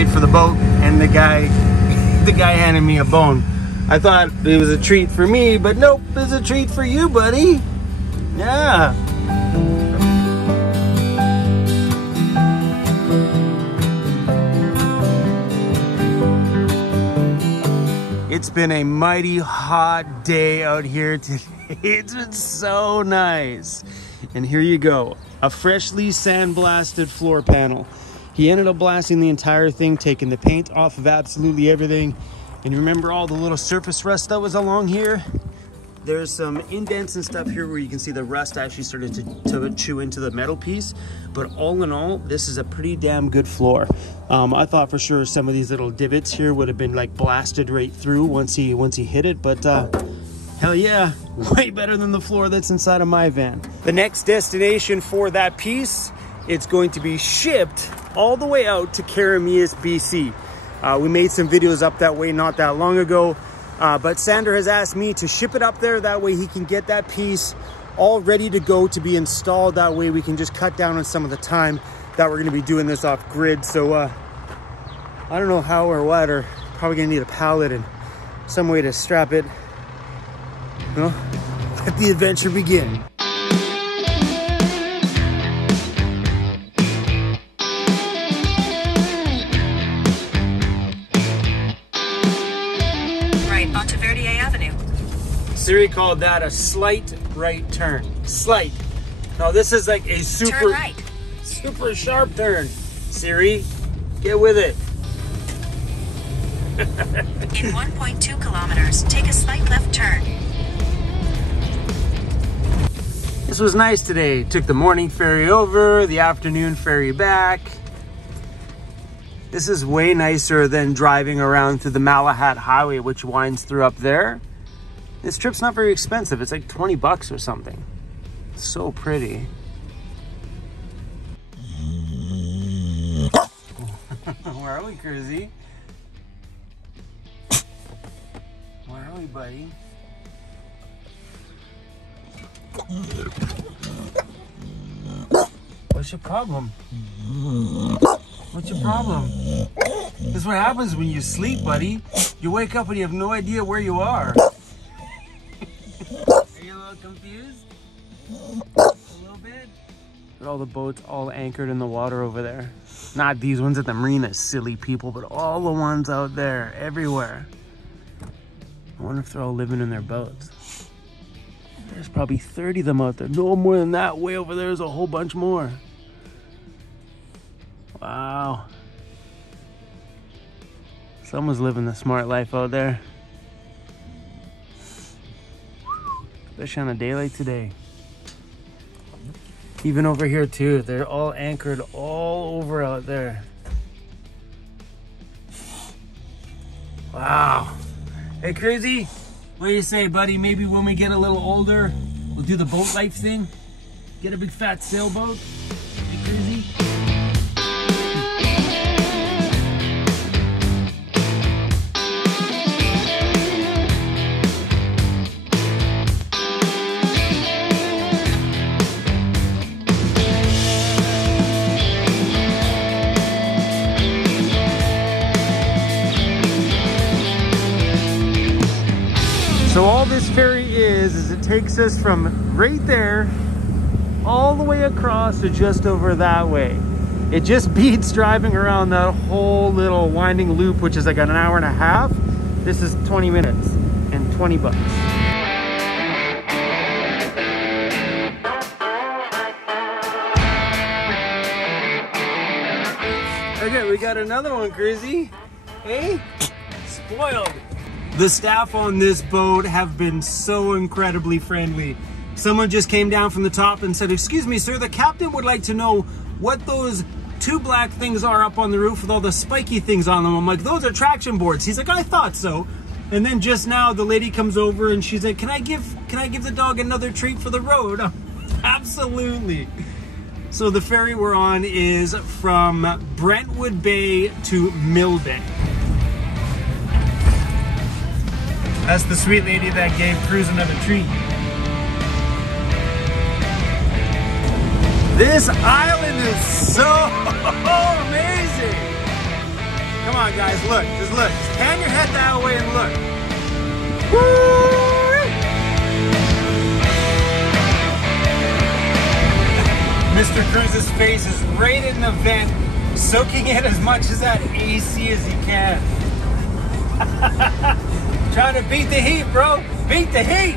paid for the boat, and the guy handed me a bone. I thought it was a treat for me, but nope, it's a treat for you, buddy. Yeah. It's been a mighty hot day out here today. It's been so nice. And here you go, a freshly sandblasted floor panel. He ended up blasting the entire thing, taking the paint off of absolutely everything. And you remember all the little surface rust that was along here? There's some indents and stuff here where you can see the rust actually started to chew into the metal piece. But all in all, this is a pretty damn good floor. I thought for sure some of these little divots here would have been like blasted right through once he hit it, but hell yeah, way better than the floor that's inside of my van. The next destination for that piece, it's going to be shipped all the way out to Karamias, BC. We made some videos up that way not that long ago. But Sander has asked me to ship it up there. That way he can get that piece all ready to go to be installed. That way we can just cut down on some of the time that we're gonna be doing this off grid. So I don't know how or what, or probably gonna need a pallet and some way to strap it. Well, let the adventure begin. Siri called that a slight right turn. Slight. Now this is like a super sharp turn. Siri, get with it. In 1.2 kilometers, take a slight left turn. This was nice today. Took the morning ferry over, the afternoon ferry back. This is way nicer than driving around through the Malahat Highway, which winds through up there. This trip's not very expensive. It's like 20 bucks or something. It's so pretty. Where are we, Cruzy? Where are we, buddy? What's your problem? What's your problem? This is what happens when you sleep, buddy. You wake up and you have no idea where you are. Are you a little confused? A little bit? Look at all the boats all anchored in the water over there. Not these ones at the marina, silly people, but all the ones out there, everywhere. I wonder if they're all living in their boats. There's probably 30 of them out there. No more than that. Way over there is a whole bunch more. Wow. Someone's living the smart life out there. Especially on a day like today. Even over here too, they're all anchored all over out there. Wow. Hey Crazy, what do you say, buddy? Maybe when we get a little older, we'll do the boat life thing? Get a big fat sailboat? Hey Crazy? So all this ferry is it takes us from right there all the way across to just over that way. It just beats driving around that whole little winding loop, which is like an hour and a half. This is 20 minutes and 20 bucks. Okay, we got another one, Crazy. Hey, spoiled. The staff on this boat have been so incredibly friendly. Someone just came down from the top and said, "Excuse me, sir, the captain would like to know what those two black things are up on the roof with all the spiky things on them." I'm like, "Those are traction boards." He's like, "I thought so." And then just now the lady comes over and she's like, can I give the dog another treat for the road?" Absolutely. So the ferry we're on is from Brentwood Bay to Mill Bay. That's the sweet lady that gave Cruz another treat. This island is so amazing. Come on, guys, look. Just look. Just pan your head that way and look. Woo! Mr. Cruz's face is right in the vent, soaking in as much as that AC as he can. Trying to beat the heat, bro. Beat the heat.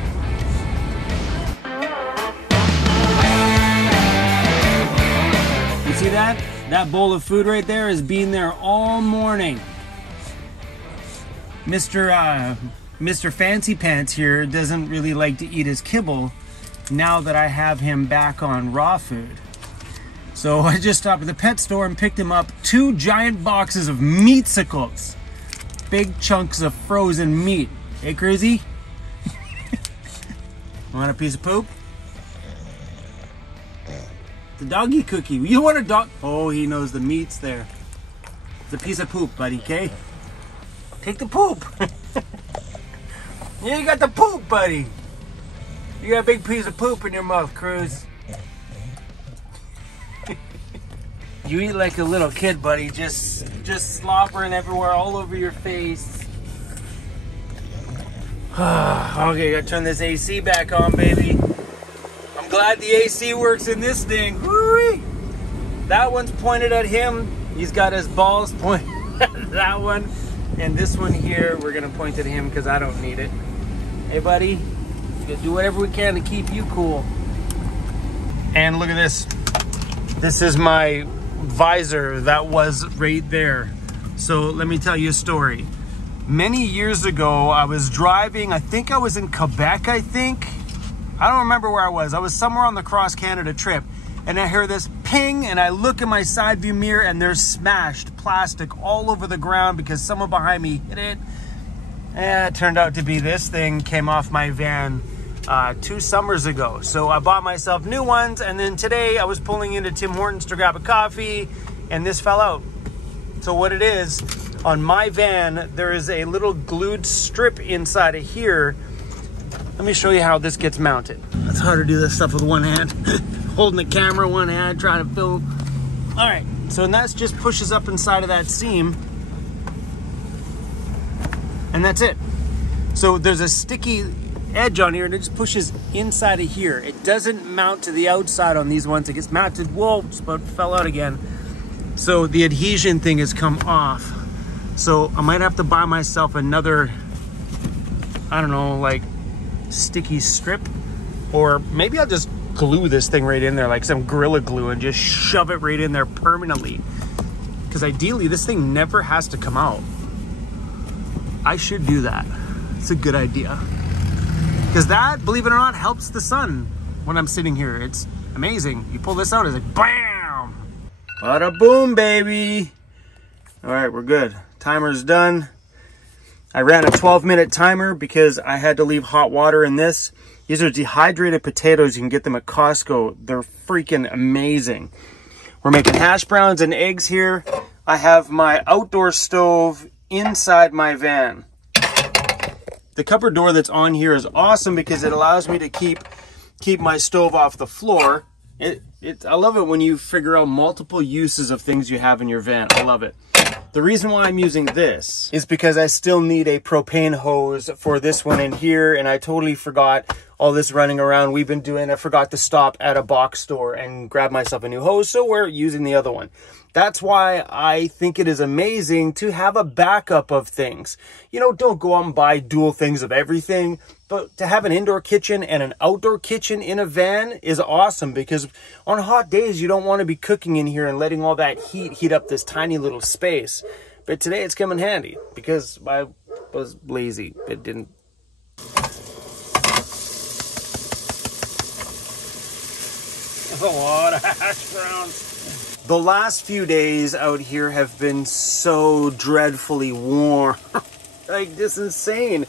You see that? That bowl of food right there has been there all morning. Mr. Fancy Pants here doesn't really like to eat his kibble now that I have him back on raw food. So I just stopped at the pet store and picked him up 2 giant boxes of meatsicles. Big chunks of frozen meat. Hey, Cruzy? Want a piece of poop? The doggy cookie. You want a dog? Oh, he knows the meat's there. It's a piece of poop, buddy, okay? Take the poop. Yeah, you got the poop, buddy. You got a big piece of poop in your mouth, Cruz. You eat like a little kid, buddy. Just slobbering everywhere, all over your face. Okay, gotta turn this AC back on, baby. I'm glad the AC works in this thing. Woo-wee. That one's pointed at him. He's got his balls pointed at that one. And this one here, we're gonna point at him because I don't need it. Hey, buddy, we're gonna do whatever we can to keep you cool. And look at this. This is my visor that was right there. So let me tell you a story. Many years ago, I was driving, I think I was in Quebec, I don't remember where I was. I was somewhere on the cross Canada trip, and I hear this ping, and I look in my side view mirror, and there's smashed plastic all over the ground because someone behind me hit it. And it turned out to be this thing came off my van 2 summers ago. So I bought myself new ones, and then today I was pulling into Tim Hortons to grab a coffee, and this fell out. So what it is, on my van, there is a little glued strip inside of here. Let me show you how this gets mounted. It's hard to do this stuff with one hand. Holding the camera one hand, trying to film. All right, so that just pushes up inside of that seam. And that's it. So there's a sticky edge on here and it just pushes inside of here. It doesn't mount to the outside on these ones. It gets mounted, whoops, but fell out again. So the adhesion thing has come off. So I might have to buy myself another, I don't know, like sticky strip, or maybe I'll just glue this thing right in there like some Gorilla Glue and just shove it right in there permanently. Because ideally this thing never has to come out. I should do that. It's a good idea. Because that, believe it or not, helps the sun when I'm sitting here. It's amazing. You pull this out, it's like BAM! Bada boom, baby! Alright, we're good. Timer's done. I ran a 12-minute timer because I had to leave hot water in this. These are dehydrated potatoes. You can get them at Costco. They're freaking amazing. We're making hash browns and eggs here. I have my outdoor stove inside my van. The cupboard door that's on here is awesome because it allows me to keep my stove off the floor. I love it when you figure out multiple uses of things you have in your van. I love it. The reason why I'm using this is because I still need a propane hose for this one in here, and I totally forgot all this running around we've been doing. I forgot to stop at a box store and grab myself a new hose, so we're using the other one. That's why I think it is amazing to have a backup of things. You know, don't go out and buy dual things of everything, but to have an indoor kitchen and an outdoor kitchen in a van is awesome because on hot days, you don't want to be cooking in here and letting all that heat up this tiny little space. But today it's come in handy because I was lazy. It didn't. A lot of hash browns. The last few days out here have been so dreadfully warm. Like, just insane.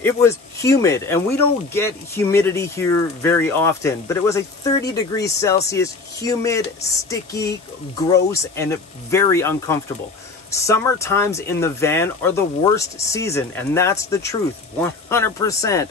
It was humid, and we don't get humidity here very often, but it was like 30 degrees Celsius, humid, sticky, gross, and very uncomfortable. Summer times in the van are the worst season, and that's the truth, 100%.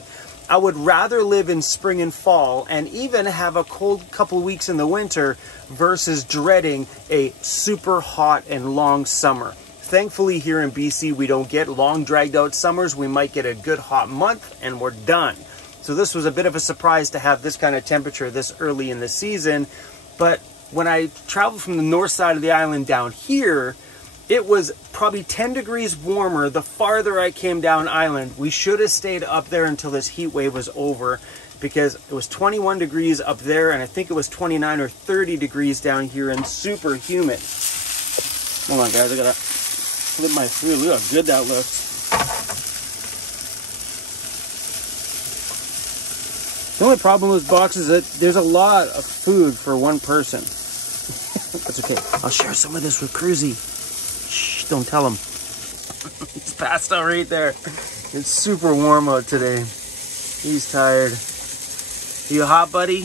I would rather live in spring and fall and even have a cold couple weeks in the winter versus dreading a super hot and long summer. Thankfully here in BC, we don't get long dragged out summers. We might get a good hot month and we're done. So this was a bit of a surprise to have this kind of temperature this early in the season. But when I traveled from the north side of the island down here, it was probably 10 degrees warmer the farther I came down island. We should have stayed up there until this heat wave was over, because it was 21 degrees up there and I think it was 29 or 30 degrees down here and super humid. Hold on guys, I gotta flip my food. Look how good that looks. The only problem with this box is that there's a lot of food for one person. That's okay. I'll share some of this with Cruzy. Shh, don't tell him. He's passed out right there. It's super warm out today. He's tired. You hot, buddy?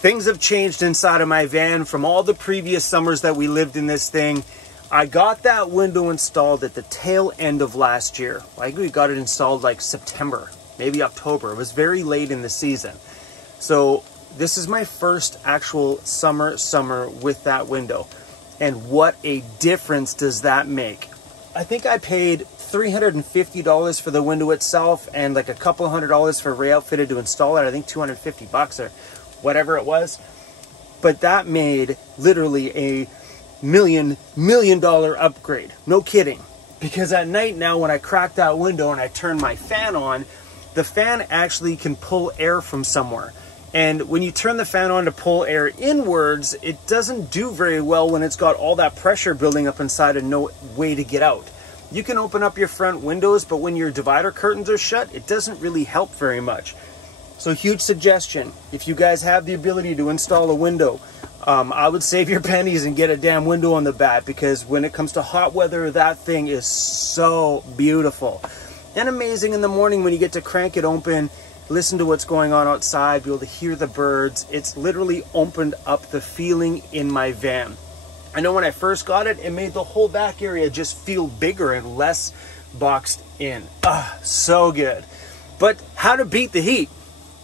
Things have changed inside of my van from all the previous summers that we lived in this thing. I got that window installed at the tail end of last year. I think we got it installed like September, maybe October. It was very late in the season. So this is my first actual summer with that window. And what a difference does that make? I think I paid $350 for the window itself and like a couple $100 for Ray Outfitted to install it. I think 250 bucks or whatever it was. But that made literally a $1 million upgrade. No kidding. Because at night now when I crack that window and I turn my fan on, the fan actually can pull air from somewhere. And when you turn the fan on to pull air inwards, it doesn't do very well when it's got all that pressure building up inside and no way to get out. You can open up your front windows, but when your divider curtains are shut, it doesn't really help very much. So huge suggestion, if you guys have the ability to install a window, I would save your pennies and get a damn window on the bat, because when it comes to hot weather, that thing is so beautiful. And amazing in the morning when you get to crank it open, listen to what's going on outside, be able to hear the birds. It's literally opened up the feeling in my van. I know when I first got it, it made the whole back area just feel bigger and less boxed in. Ah, so good. But how to beat the heat?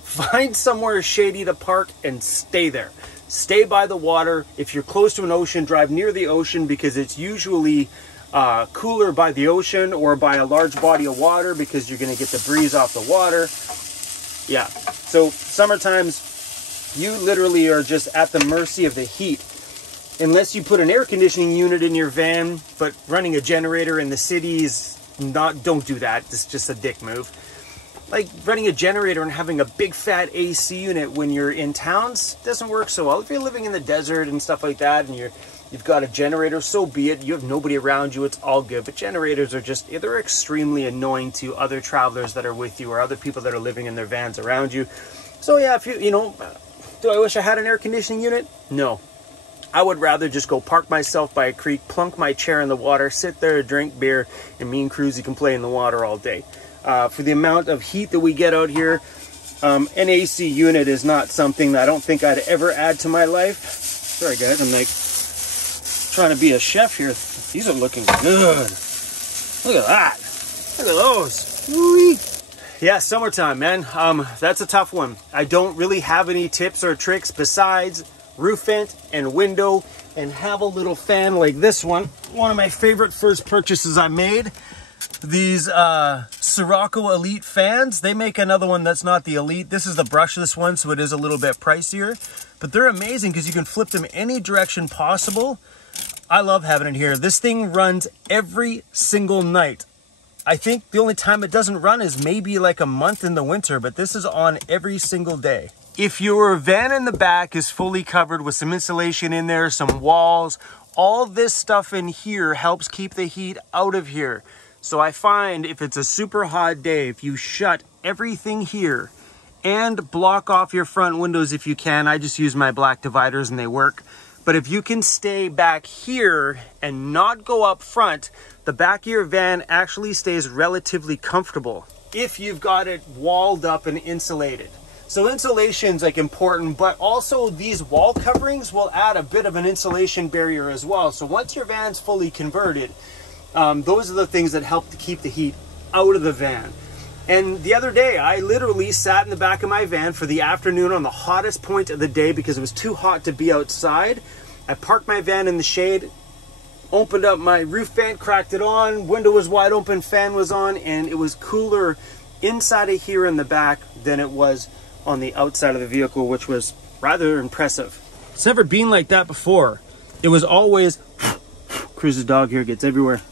Find somewhere shady to park and stay there. Stay by the water. If you're close to an ocean, drive near the ocean, because it's usually cooler by the ocean or by a large body of water, because you're going to get the breeze off the water. Yeah, so summertimes, you literally are just at the mercy of the heat. Unless you put an air conditioning unit in your van, but running a generator in the cities, don't do that. It's just a dick move. Like running a generator and having a big fat AC unit when you're in towns doesn't work so well. If you're living in the desert and stuff like that and you've got a generator, so be it. You have nobody around you, it's all good. But generators are just, they're extremely annoying to other travelers that are with you or other people that are living in their vans around you. So yeah, if you know, do I wish I had an air conditioning unit? No. I would rather just go park myself by a creek, plunk my chair in the water, sit there, drink beer, and me and Cruzy can play in the water all day. For the amount of heat that we get out here, an AC unit is not something that I don't think I'd ever add to my life. Sorry guys, I'm like trying to be a chef here. These are looking good. Look at that. Look at those. Woo-wee. Yeah, summertime, man. That's a tough one. I don't really have any tips or tricks besides roof vent and window, and have a little fan like this one. One of my favorite first purchases I made. These Sirocco Elite fans. They make another one that's not the Elite. This is the brushless one, so it is a little bit pricier. But they're amazing because you can flip them any direction possible. I love having it here. This thing runs every single night. I think the only time it doesn't run is maybe like a month in the winter, but this is on every single day. If your van in the back is fully covered with some insulation in there, some walls, all this stuff in here helps keep the heat out of here. So I find if it's a super hot day, if you shut everything here and block off your front windows if you can, I just use my black dividers and they work. But if you can stay back here and not go up front, the back of your van actually stays relatively comfortable if you've got it walled up and insulated. So insulation's like important, but also these wall coverings will add a bit of an insulation barrier as well. So once your van's fully converted, those are the things that help to keep the heat out of the van. And the other day, I literally sat in the back of my van for the afternoon on the hottest point of the day because it was too hot to be outside. I parked my van in the shade, Opened up my roof fan, cracked it on, window was wide open, fan was on, and it was cooler inside of here in the back than it was on the outside of the vehicle, which was rather impressive. It's never been like that before. It was always, Cruz's dog here gets everywhere.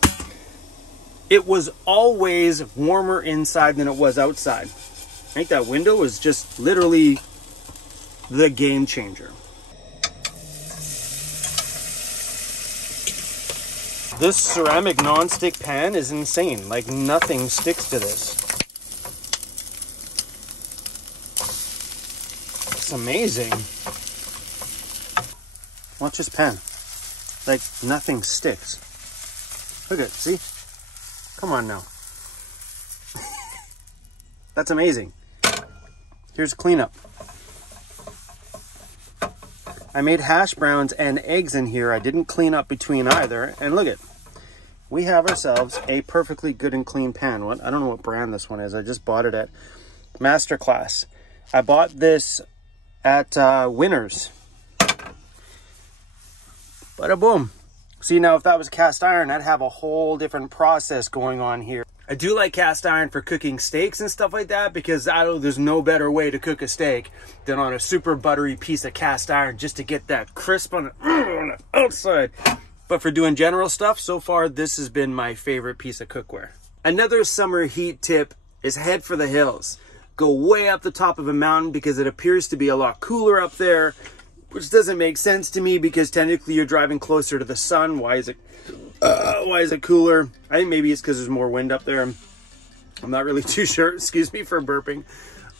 It was always warmer inside than it was outside. I think that window was just literally the game changer. This ceramic non-stick pan is insane. Like, nothing sticks to this. It's amazing. Watch this pan. Like, nothing sticks. Look at it, see? Come on now. That's amazing. Here's cleanup. I made hash browns and eggs in here. I didn't clean up between either. And look at, we have ourselves a perfectly good and clean pan. What, I don't know what brand this one is. I just bought it at Masterclass. I bought this at Winners. Bada boom. See, now if that was cast iron, I'd have a whole different process going on here. I do like cast iron for cooking steaks and stuff like that, because there's no better way to cook a steak than on a super buttery piece of cast iron, just to get that crisp on the outside. But for doing general stuff, so far, this has been my favorite piece of cookware. Another summer heat tip is head for the hills. Go way up the top of a mountain, because it appears to be a lot cooler up there, which doesn't make sense to me, because technically you're driving closer to the sun. Why is it cooler? I think maybe it's because there's more wind up there. I'm not really too sure. Excuse me for burping.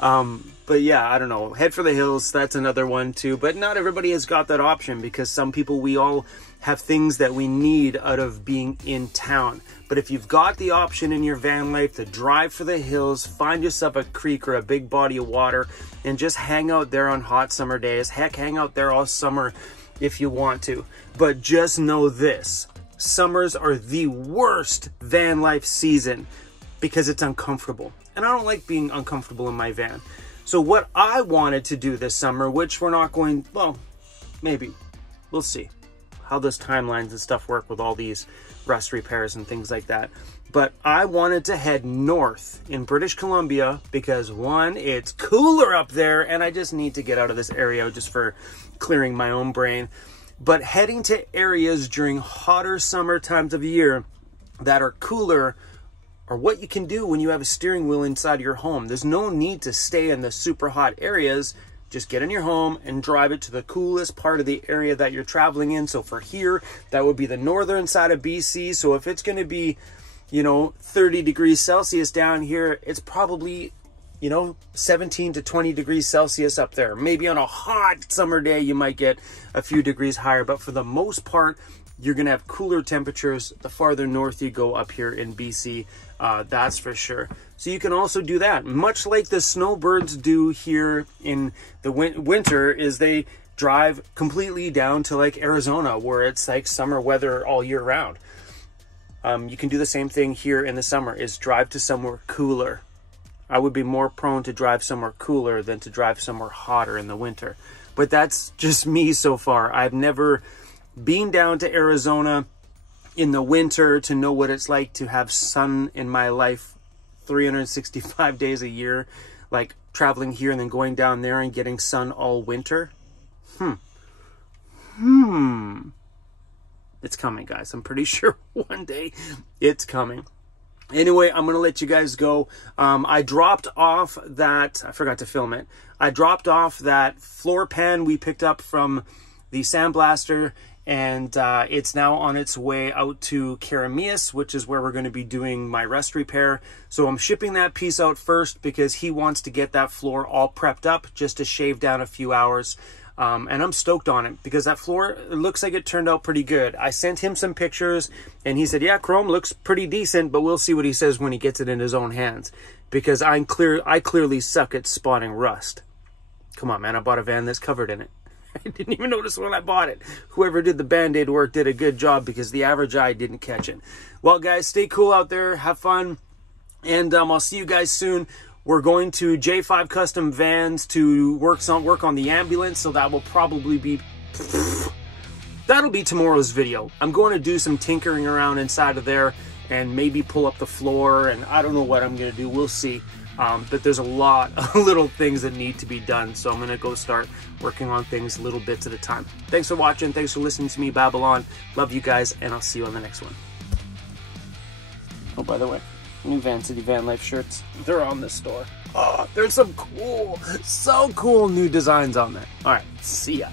But yeah, I don't know. Head for the hills, that's another one too. But not everybody has got that option, because some people, we all have things that we need out of being in town. But if you've got the option in your van life to drive for the hills, find yourself a creek or a big body of water and just hang out there on hot summer days. Heck, hang out there all summer if you want to. But just know this, summers are the worst van life season because it's uncomfortable. And I don't like being uncomfortable in my van. So what I wanted to do this summer, which we're not going, well, maybe, we'll see how those timelines and stuff work with all these rust repairs and things like that. But I wanted to head north in British Columbia because, one, it's cooler up there and I just need to get out of this area just for clearing my own brain. But heading to areas during hotter summer times of year that are cooler are what you can do when you have a steering wheel inside your home. There's no need to stay in the super hot areas. Just get in your home and drive it to the coolest part of the area that you're traveling in. So for here, that would be the northern side of BC. So if it's going to be, 30 degrees Celsius down here, it's probably, 17 to 20 degrees Celsius up there. Maybe on a hot summer day, you might get a few degrees higher. But for the most part, you're going to have cooler temperatures the farther north you go up here in BC. That's for sure. So you can also do that. Much like the snowbirds do here in the winter, is they drive completely down to like Arizona, where it's like summer weather all year round. You can do the same thing here in the summer, is drive to somewhere cooler. I would be more prone to drive somewhere cooler than to drive somewhere hotter in the winter. But that's just me so far. I've never been down to Arizona in the winter to know what it's like to have sun in my life 365 days a year, like traveling here and then going down there and getting sun all winter. It's coming, guys. I'm pretty sure one day it's coming. Anyway, I'm going to let you guys go. I dropped off that, I forgot to film it. I dropped off that floor pan we picked up from the sandblaster, and it's now on its way out to Karamias, which is where we're going to be doing my rust repair. So I'm shipping that piece out first because he wants to get that floor all prepped up just to shave down a few hours. And I'm stoked on it because that floor, it looks like it turned out pretty good. I sent him some pictures and he said, yeah, chrome looks pretty decent, but we'll see what he says when he gets it in his own hands, because I clearly suck at spotting rust. Come on, man, I bought a van that's covered in it. I didn't even notice when I bought it. Whoever did the Band-Aid work did a good job, because the average eye didn't catch it. Well, guys, stay cool out there. Have fun. And I'll see you guys soon. We're going to J5 Custom Vans to work on the ambulance. So that will probably be that'll be tomorrow's video. I'm going to do some tinkering around inside of there and maybe pull up the floor, and I don't know what I'm going to do. We'll see. But there's a lot of little things that need to be done, so I'm going to go start working on things little bits at a time. Thanks for watching. Thanks for listening to me babble on. Love you guys, and I'll see you on the next one. Oh, by the way, new Van City Van Life shirts, they're on the store. Oh, there's some cool, so cool new designs on there. All right, see ya.